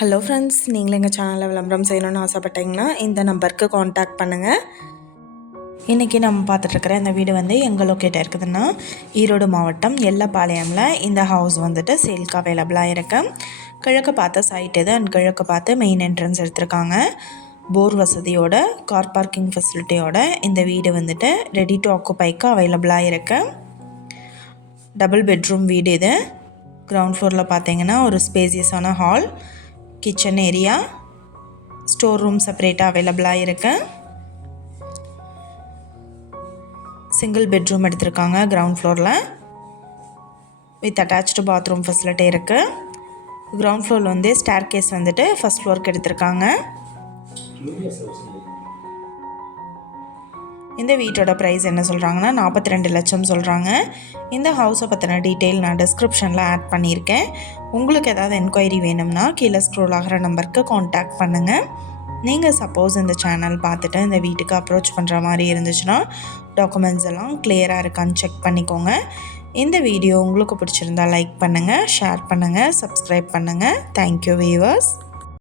Hello friends, நீங்களும் எங்கள் சேனலில் விளம்பரம் செய்யணும்னு ஆசைப்பட்டீங்கன்னா இந்த நம்பருக்கு காண்டாக்ட் பண்ணுங்கள். இன்றைக்கி நம்ம பார்த்துட்ருக்கிற இந்த வீடு எங்கே லொக்கேட்டாக இருக்குதுன்னா ஈரோடு மாவட்டம் எல்லப்பாளையமில் இந்த ஹவுஸ் சேல்க்கு அவைலபிளாக இருக்குது. கிழக்கு பார்த்த சைட் இது அண்ட் கிழக்கு பார்த்து மெயின் என்ட்ரன்ஸ் எடுத்திருக்காங்க. போர் வசதியோட கார் பார்க்கிங் ஃபெசிலிட்டியோட இந்த வீடு ரெடி டு ஆக்குபைக்கு அவைலபிளாக இருக்குது. டபுள் பெட்ரூம் வீடு இது. கிரவுண்ட் ஃப்ளோரில் பார்த்தீங்கன்னா ஒரு ஸ்பேசியஸான hall, kitchen area, store room செப்பரேட்டாக அவைலபிளாக இருக்குது. சிங்கிள் பெட்ரூம் எடுத்திருக்காங்க கிரவுண்ட் ஃப்ளோரில் வித் அட்டாச்டு பாத்ரூம் ஃபெசிலிட்டி இருக்குது. கிரவுண்ட் ஃப்ளோரில் ஸ்டேர் கேஸ் ஃபஸ்ட் ஃப்ளோருக்கு எடுத்திருக்காங்க. இந்த வீட்டோட ப்ரைஸ் என்ன சொல்கிறாங்கன்னா 42 லட்சம் சொல்கிறாங்க. இந்த ஹவுஸை பற்றின டீட்டெயில் நான் டிஸ்கிரிப்ஷனில் ஆட் பண்ணியிருக்கேன். உங்களுக்கு ஏதாவது என்கொயரி வேணும்னா கீழே ஸ்க்ரோல் ஆகிற நம்பருக்கு காண்டாக்ட் பண்ணுங்கள். நீங்கள் சப்போஸ் இந்த சேனல் பார்த்துட்டு இந்த வீட்டுக்கு அப்ரோச் பண்ணுற மாதிரி இருந்துச்சுன்னா டாக்குமெண்ட்ஸ் எல்லாம் கிளியராக இருக்கான்னு செக் பண்ணிக்கோங்க. இந்த வீடியோ உங்களுக்கு பிடிச்சிருந்தா லைக் பண்ணுங்கள், ஷேர் பண்ணுங்கள், சப்ஸ்கிரைப் பண்ணுங்கள். Thank you viewers.